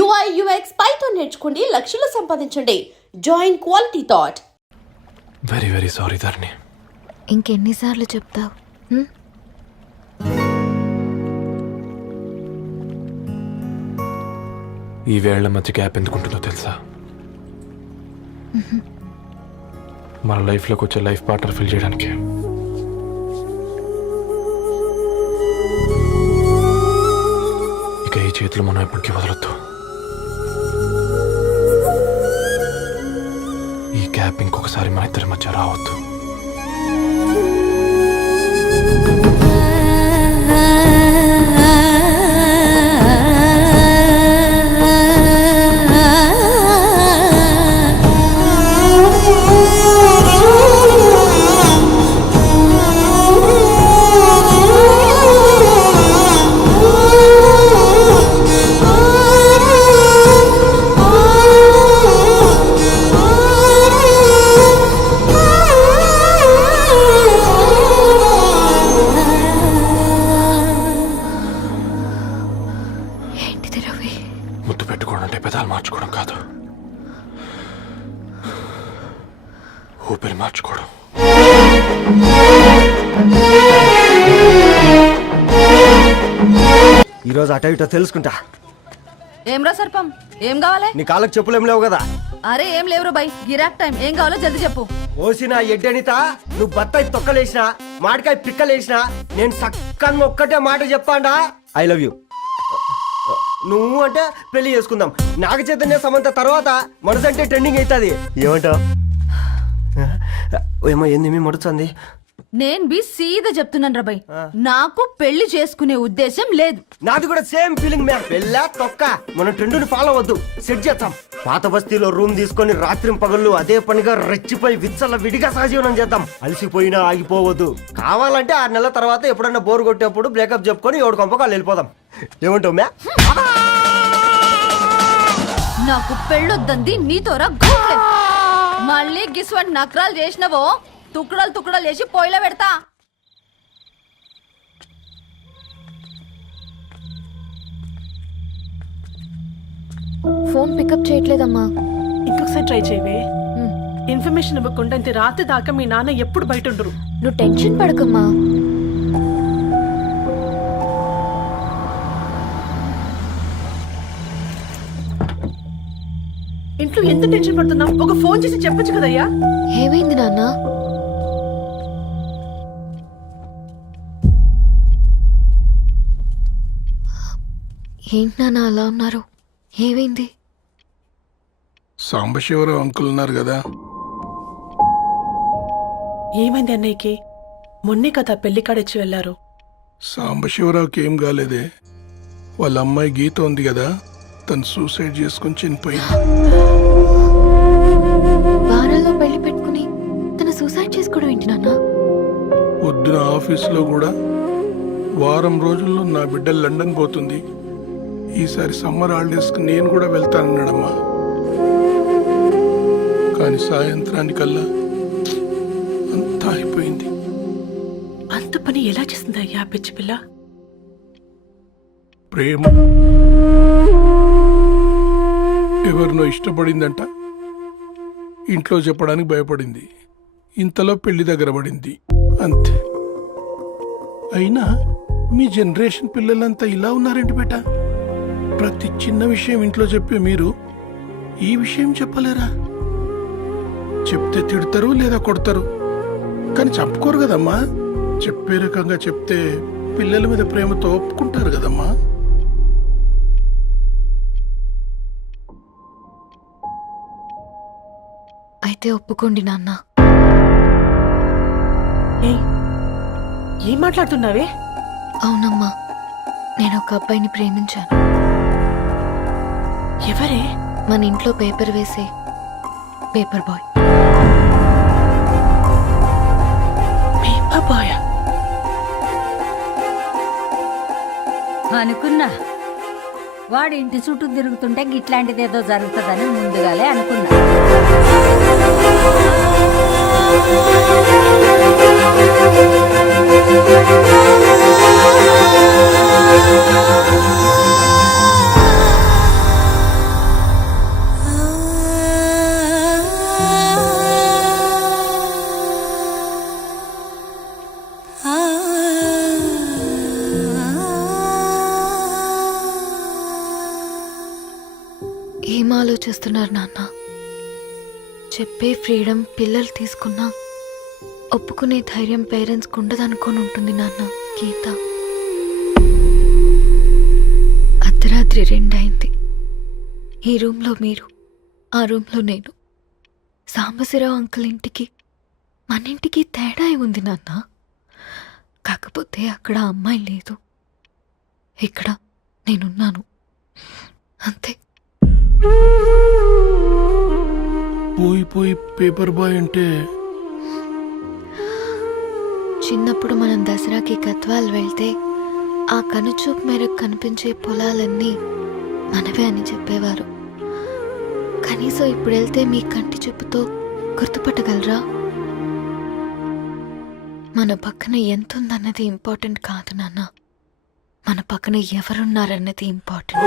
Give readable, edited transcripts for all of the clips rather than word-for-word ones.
UI UX Python నేర్చుకోండి, లక్షలు సంపాదించండి. Join Quality Thought. Very very sorry Dharani. ఇంకెన్నిసార్లు చెప్తావు? ఈ వేళ్ల మధ్య గ్యాప్ ఎందుకుంటుందో తెలుసా? మన లైఫ్లోకి వచ్చే లైఫ్ పార్ట్నర్ ఫిల్ చేయడానికి. ఇక ఈ చేతులు మనం ఎప్పటికీ వదలొద్దు. ఈ గ్యాప్ ఇంకొకసారి మన ఇద్దరి మధ్య రావద్దు. ముద్దు పెట్టుకోవడం అంటే పెదాలు మార్చుకోవడం కాదు, ఊపిరి మార్చుకోవడం. ఈరోజు అటో ఇటో తెలుసుకుంటా. ఏమ్రా సర్పం, ఏం కావాలి? నీ కాళ్ళకి చెప్పులేం లేవు కదా? అరే ఏం లేవురా బై, గిరాక్ టైం. ఏం కావాలో జల్దీ చెప్పు. ఓసిన ఎడ్డనిత, నువ్వు బత్తాయి తొక్కలేసినా మాడికాయ పిక్కలేసినా నేను సక్కగా ఒక్కటే మాట చెప్పాండా, ఐ లవ్ యూ. నువ్వు అంటే పెళ్లి చేసుకుందాం. నాగ చైతన్య సమంత తర్వాత మనసంటే ట్రెండింగ్ అవుతుంది. ఏమంటావు? ఏమో ఏంది మడుతుంది? నేను బి సీదా చెప్తున్నాను రా బై, నాకు పెళ్లి చేసుకునే ఉద్దేశం లేదు. నాది కూడా సేమ్ ఫీలింగ్ మ్యామ్. పెళ్ళా తొక్క, మనం ట్రెండ్ని ఫాలో అవద్దు, సెట్ చేద్దాం. పాత బస్తీలో రూమ్ తీసుకొని రాత్రి పగళ్ళు అదే పనిగా రెచ్చిపోయి విచ్చల విడిగా సహజీవనం చేద్దాం. అలసిపోయినా ఆగిపోవద్దు. కావాలంటే 6 నెలల తర్వాత ఎప్పుడన్నా బోర్ కొట్టేప్పుడు బ్రేకప్ చెప్పుకొని ఎవడు కొంపకాలు వెళ్ళిపోదాం. ఏమంటావు మ్యా? నాకు పెళ్ళొద్దంది నీతోరా. మళ్ళీ గిస్వంటి నకరాలు చేసినవో తుక్కడలు తుక్కడలు చేసి పొయ్యిలో పెడతా. ఫోన్ పికప్ చేయట్లేదమ్మా. ఇంకొకసారి ట్రై చేయవే. ఇన్ఫర్మేషన్ ఇవ్వకుండా ఇంత రాత్రి దాకా మీ నాన్న ఎప్పుడు బయట ఉండరు. నువ్వు టెన్షన్ పడకమ్మా. ఇంట్లో ఎంత టెన్షన్ పడుతున్నావు? ఒక ఫోన్ చేసి చెప్పొచ్చు కదయ్యా. ఏమైంది నాన్న? ఏంటి నాన్న అలా ఉన్నారు? ఏమైంది? సాంబశివరావు అంకుల్ ఉన్నారు కదా. ఏమైంది అన్నయ్యకి? మొన్నే కదా పెళ్లి కాడిచ్చి వెళ్ళారు. సాంబశివరావుకి ఏం కాలేదే. వాళ్ళ అమ్మాయి గీత ఉంది కదా, తను సూసైడ్ చేసుకుని చనిపోయింది. వారాల్లో పెళ్లి పెట్టుకుని తను సూసైడ్ చేసుకోవడం ఏంటి నాన్న? పొద్దున ఆఫీసులో కూడా వారం రోజుల్లో నా బిడ్డ లండన్ పోతుంది, ఈసారి సమ్మర్ హాలిడేస్కి నేను కూడా వెళ్తానన్నాడమ్మా. కానీ సాయంత్రానికల్లా అంతా అయిపోయింది. అంత పని ఎలా చేస్తుంది అయ్యా పిచ్చి పిల్ల? ప్రేమ ఎవరినో ఇష్టపడిందంట, ఇంట్లో చెప్పడానికి భయపడింది. ఇంతలో పెళ్లి దగ్గర పడింది, అంతే. అయినా మీ జనరేషన్ పిల్లలంతా ఇలా ఉన్నారండి బేట. ప్రతి చిన్న విషయం ఇంట్లో చెప్పే మీరు ఈ విషయం చెప్పలేరా? చెప్తే తిడతారు లేదా కొడతారు, కానీ చంపుకోరు కదమ్మా. చెప్పే రకంగా చెప్తే పిల్లల మీద ప్రేమతో ఒప్పుకుంటారు కదమ్మా. అయితే ఒప్పుకోండి నాన్న. ఏం మాట్లాడుతున్నావే? అవునమ్మా, నేను ఒక అబ్బాయిని ప్రేమించాను. ఎవరే? మన ఇంట్లో పేపర్ వేసే పేపర్ బాయ్. పేపర్ బాయ్ అనుకున్నా. వాడి ఇంటి చుట్టూ తిరుగుతుంటే గిట్లాంటిది ఏదో జరుగుతుందని ముందుగాలే అనుకున్నా. ఏం ఆలోచిస్తున్నారు నాన్న? చెప్పే ఫ్రీడమ్ పిల్లలు తీసుకున్నా ఒప్పుకునే ధైర్యం పేరెంట్స్కి ఉండదనుకొని ఉంటుంది నాన్న. గీత అర్ధరాత్రి 2 అయింది. ఈ రూమ్లో మీరు, ఆ రూమ్లో నేను. సాంబశివరావు అంకుల్ ఇంటికి మన ఇంటికి తేడా ఉంది నాన్న. కాకపోతే అక్కడ అమ్మాయి లేదు, ఇక్కడ నేనున్నాను, అంతే. పోయి పేపర్ బాయ్ అంటే చిన్నప్పుడు మనం దసరాకి గద్వాల్ వెళ్తే ఆ కనుచూపు మేరకు కనిపించే పొలాలన్నీ మనవే అని చెప్పేవారు. కనీసం ఇప్పుడు వెళ్తే మీ కంటి చూపుతో గుర్తుపట్టగలరా? మన పక్కన ఎంతుందన్నది ఇంపార్టెంట్ కాదు నాన్న, మన పక్కన ఎవరున్నారన్నది ఇంపార్టెంట్.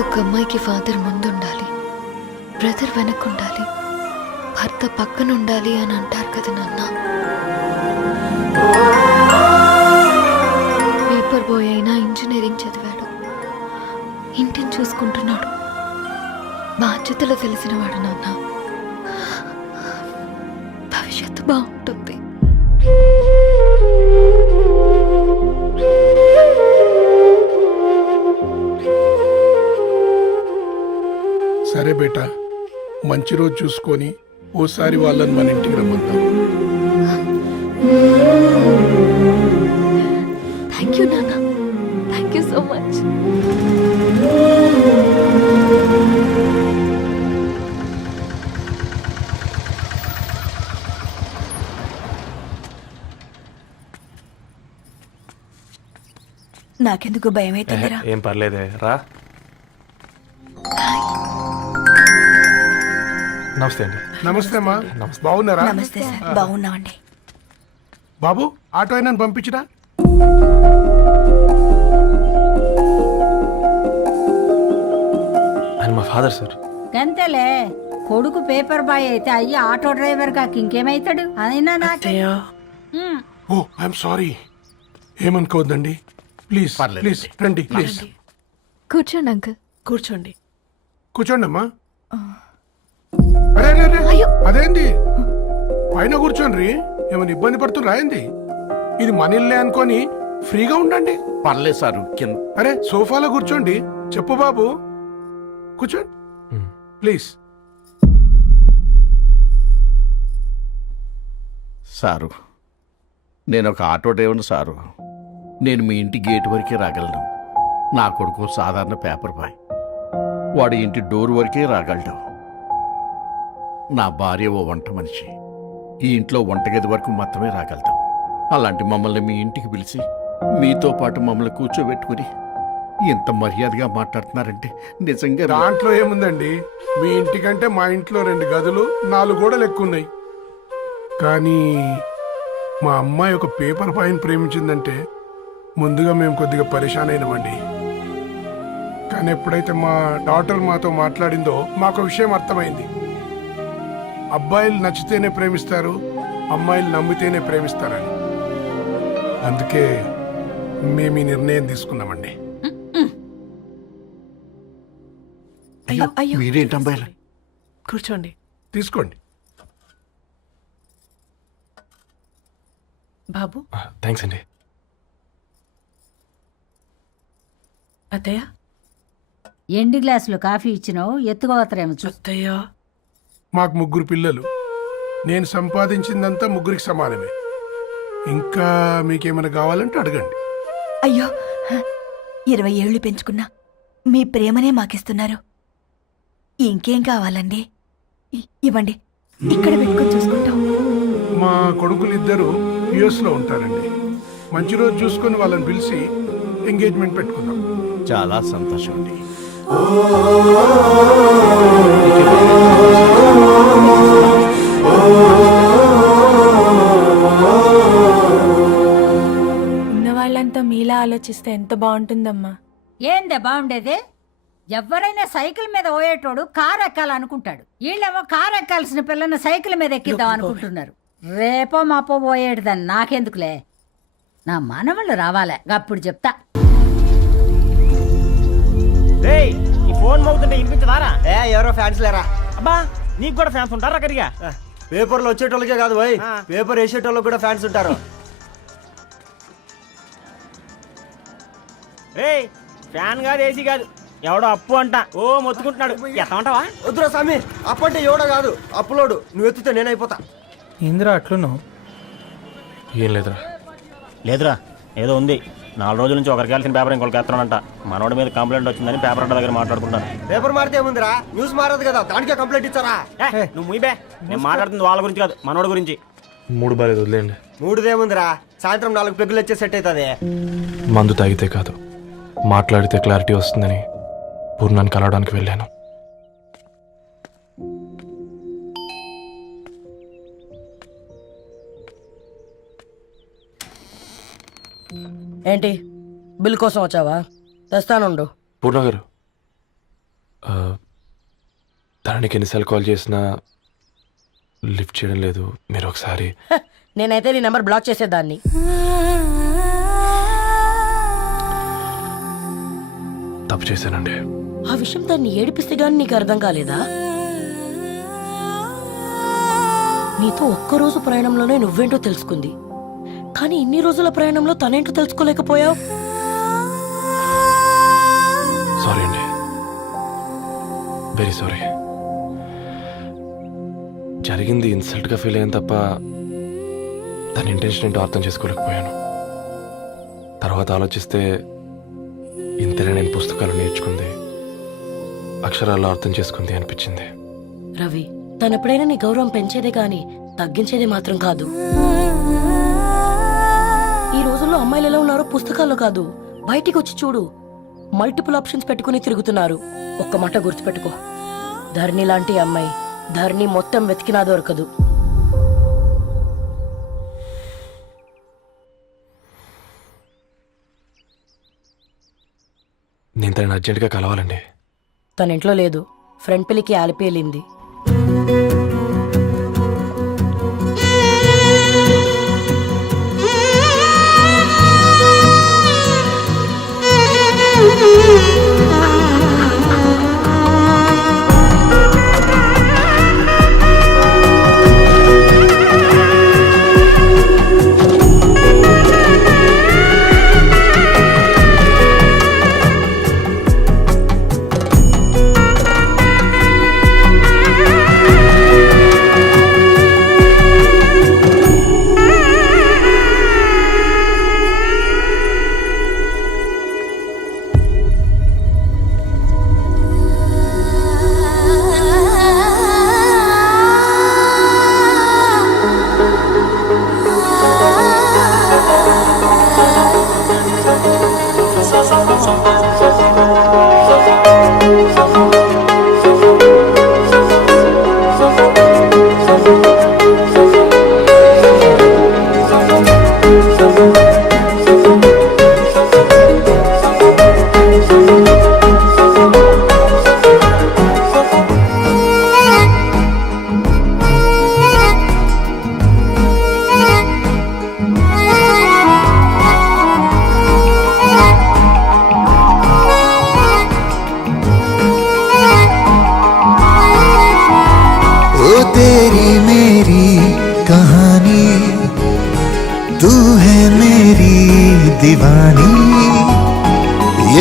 ఒక అమ్మాయికి ఫాదర్ ముందుండాలి, బ్రదర్ వెనకుండాలి, భర్త పక్కన ఉండాలి అని అంటారు కదా నాన్న. పేపర్ బాయ్ అయినా ఇంజనీరింగ్ చదివాడు, ఇంటిని చూసుకుంటున్నాడు, బాధ్యతలు తెలిసినవాడు నాన్న. భవిష్యత్తు బాగుంటుంది. సరే బేటా, మంచి రోజు చూసుకొని ఓసారి వాళ్ళని మన ఇంటికి రమ్మందాం. థ్యాంక్ యూ నాన్న, థ్యాంక్ యూ సో మచ్. నాకెందుకు భయం అవుతుందిరా. ఏం పర్లేదే రా. నమస్తే అండి. నమస్తే అమ్మా, బాగున్నారా? నమస్తే సార్, బాగున్నామండి. బాబు, ఆటో అయినా పంపించరా? ఆయన మా ఫాదర్ సార్. గంతేలే, కొడుకు పేపర్ బాయ్ అయితే అయ్యి ఆటో డ్రైవర్ కాక ఇంకేమైతాడు? అయినా నాకు అత్తయ్య, ఓ ఐఎమ్ సారీ, ఏమనుకోవద్దండి. ప్లీజ్ ప్లీజ్ రండి, ప్లీజ్ కూర్చోండి అంకుల్. కూర్చోండి. కూర్చోండి అమ్మా. అరే అరే అరే, అదేంది పైన కూర్చోండి, ఏమైనా ఇబ్బంది పడుతున్నా ఏంది? ఇది మన ఇల్లే అనుకొని ఫ్రీగా ఉండండి. పర్లేదు సారు కింద. అరే సోఫాలో కూర్చోండి. చెప్పు బాబు, కూర్చోండి ప్లీజ్. సారు, నేను ఒక ఆటో డ్రైవర్ని సారు. నేను మీ ఇంటి గేట్ వరకే రాగలను. నా కొడుకు సాధారణ పేపర్ బాయ్, వాడి ఇంటి డోర్ వరకే రాగలడు. నా భార్య ఓ వంట మనిషి, ఈ ఇంట్లో వంటగది వరకు మాత్రమే రాగలుగుతాం. అలాంటి మమ్మల్ని మీ ఇంటికి పిలిచి మీతో పాటు మమ్మల్ని కూర్చోబెట్టుకుని ఇంత మర్యాదగా మాట్లాడుతున్నారంటే నిజంగా దాంట్లో ఏముందండి, మీ ఇంటికంటే మా ఇంట్లో 2 గదులు 4 గోడలు ఎక్కువ ఉన్నాయి. కానీ మా అమ్మాయి ఒక పేపర్ బాయ్ని ప్రేమించిందంటే ముందుగా మేము కొద్దిగా పరేషాన్ అయినామండి. కానీ ఎప్పుడైతే మా డాటర్ మాతో మాట్లాడిందో మాకు విషయం అర్థమైంది. అబ్బాయిలు నచ్చితేనే ప్రేమిస్తారు, అమ్మాయిలు నమ్మితేనే ప్రేమిస్తారని. అందుకే మేము ఈ నిర్ణయం తీసుకున్నామండి. అయ్యో అయ్యో, మీరేంటి అమ్మాయిలు? కూర్చోండి. తీసుకోండి. బాబు, థ్యాంక్స్ అండి. అత్తయ్య. ఎండి గ్లాసులో కాఫీ ఇచ్చినావు, ఎత్తుకోవతరేమో చూ. అత్తయ్య, మాకు 3 పిల్లలు. నేను సంపాదించిందంతా 3కి సమానమే. ఇంకా మీకేమైనా కావాలంటే అడగండి. అయ్యో 20 ఏళ్ళు పెంచుకున్నా మీ ప్రేమనే మాకిస్తున్నారు. ఇంకేం కావాలండి? ఇవ్వండి, ఇక్కడ పెట్టుకొని చూసుకుంటాం. మా కొడుకులిద్దరూ యుఎస్లో ఉంటారండి. మంచి రోజు చూసుకొని వాళ్ళని పిలిచి ఎంగేజ్మెంట్ పెట్టుకుందాం. చాలా సంతోషం అండి. ఉన్న వాళ్ళంతా మీలా ఆలోచిస్తే ఎంత బాగుంటుందమ్మా. ఏందే బాగుండేది? ఎవరైనా సైకిల్ మీద పోయేటోడు కారు ఎక్కాలనుకుంటాడు. వీళ్ళేమో కారు ఎక్కాల్సిన పిల్లని సైకిల్ మీద ఎక్కిద్దాం అనుకుంటున్నారు. రేపో మాపో పోయేడుదని నాకెందుకులే, నా మనవళ్ళు రావాలే, అప్పుడు చెప్తా. ఎవరో ఫ్యాన్స్ లేరా. అబ్బా నీకు కూడా ఫ్యాన్స్ ఉంటారా కరిగా? పేపర్లు వచ్చేటోళ్ళకే కాదు పోయి, పేపర్ వేసేటోళ్ళకి కూడా ఫ్యాన్స్ ఉంటారు. రే ఫ్యాన్ కాదు ఏసీ కాదు, ఎవడో అప్పు అంట ఓ మొత్తుకుంటున్నాడు. ఎత్తమంటావా? వద్దురా స్వామి, అప్పంటే ఎవడో కాదు అప్పులోడు. నువ్వు ఎత్తుతే నేనైపోతా. ఏందిరా అట్లున్నావు? ఏం లేదురా. లేదురా ఏదో ఉంది. 4 రోజుల నుంచి ఒకరికి వెళ్ళిన పేపర్ ఇంకొకరికి ఎత్తనంట. మనోడి మీద కంప్లైంట్ వచ్చిందని పేపర్ అడ్డ దగ్గర మాట్లాడుకుంటాను. పేపర్ మారితే ఏముందిరా, న్యూస్ మారదు కదా, దానికే కంప్లైంట్ ఇచ్చారా? నువ్వు ముయ్యబే, నేను మాట్లాడుతుంది వాళ్ళ గురించి కాదు మనోడి గురించి. 3 బాలేదు, వదిలేండి. 3దేముందిరా, సాయంత్రం 4 పెగ్గులు వచ్చే సెట్ అవుతుంది. మందు తాగితే కాదు, మాట్లాడితే క్లారిటీ వస్తుందని పూర్ణాన్ని కలవడానికి వెళ్ళాను. ఏంటి బిల్ కోసం వచ్చావా? తెస్తానుండు. పూర్ణ గారు, దానికి ఎన్నిసార్లు కాల్ చేసినా లిఫ్ట్ చేయడం లేదు. మీరు ఒకసారి నేనైతే నీ నెంబర్ బ్లాక్ చేసేదాన్ని. తప్పు చేశానండి. ఆ విషయం దాన్ని ఏడిపిస్తే గానీ నీకు అర్థం కాలేదా? నీతో ఒక్కరోజు ప్రయాణంలోనే నువ్వేంటో తెలుసుకుంది, కానీ ఇన్ని రోజుల ప్రయాణంలో తనేంటో తెలుసుకోలేకపోయావు. సారీ అండి, వెరీ సారీ. జరిగింది ఇన్సల్ట్గా ఫీల్ అయ్యాను తప్ప దాని ఇంటెన్షన్ ఏంటో అర్థం చేసుకోలేకపోయాను. తర్వాత ఆలోచిస్తే ఇంతనే నేను పుస్తకాలు నేర్చుకుంది, అక్షరాల్లో అర్థం చేసుకుంది అనిపించింది. రవి, తనెప్పుడైనా నీ గౌరవం పెంచేదే గాని తగ్గించేదే మాత్రం కాదు. ఈ రోజుల్లో అమ్మాయిలు ఎలా ఉన్నారో పుస్తకాల్లో కాదు, బయటికి వచ్చి చూడు. మల్టిపుల్ ఆప్షన్స్ పెట్టుకుని తిరుగుతున్నారు. ఒక్క మాట గుర్తుపెట్టుకో, ధరణి లాంటి అమ్మాయి ధరణి మొత్తం వెతికినా దొరకదు. నేను తనని అర్జెంటుగా కలవాలండి. తన ఇంట్లో లేదు, ఫ్రెండ్ పెళ్లికి ఆలిపి వెళ్ళింది.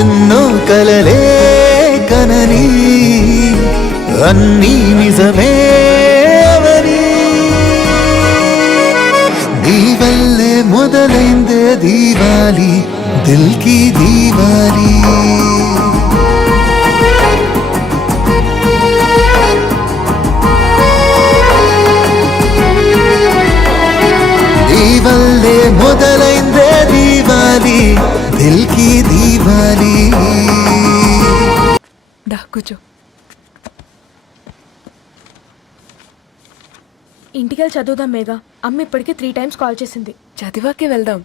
ఎన్నో కలలే కనని అన్నీ నిజమే అవని నీ వల్లే మొదలైందే దీవాలి దిల్ కి దీవాలి నీ వల్లే మొదలైందే దీవాలి దిల్ కి దీవాలి. దా కూర్చో. ఇంటికెళ్ళి చదువుదాం మేఘా. అమ్మ ఇప్పటికే 3 times కాల్ చేసింది. చదివాకే వెళ్దాం.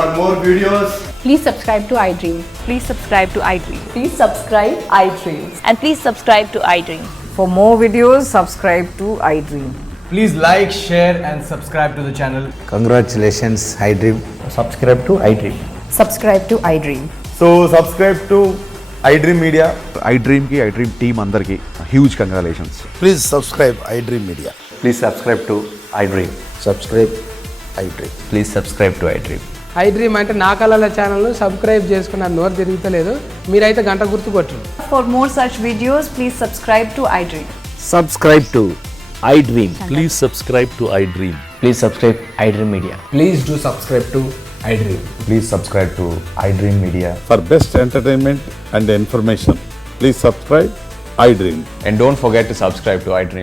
For more videos, Please subscribe to iDream. Please subscribe to iDream. Please subscribe iDream. And please subscribe to iDream. For more videos, subscribe to iDream. Please like, share and subscribe to the channel. Congratulations iDream. Subscribe to iDream. Subscribe to iDream. So subscribe to iDream Media. iDream కి iDream team అందరికి huge congratulations. Please subscribe iDream media. Please subscribe to iDream. Subscribe iDream. Please subscribe to iDream. iDream అంటే నా కళల channel subscribe చేసుకున్న నోరు తిరుగుతలేదు. మీరైతే గంట గుర్తు కొట్టరు. For more such videos, please subscribe to iDream. Subscribe to iDream. Please subscribe to iDream. Please subscribe iDream Media. Please do subscribe to iDream. Please subscribe to iDream Media. For best entertainment and information please subscribe iDream. And don't forget to subscribe to iDream.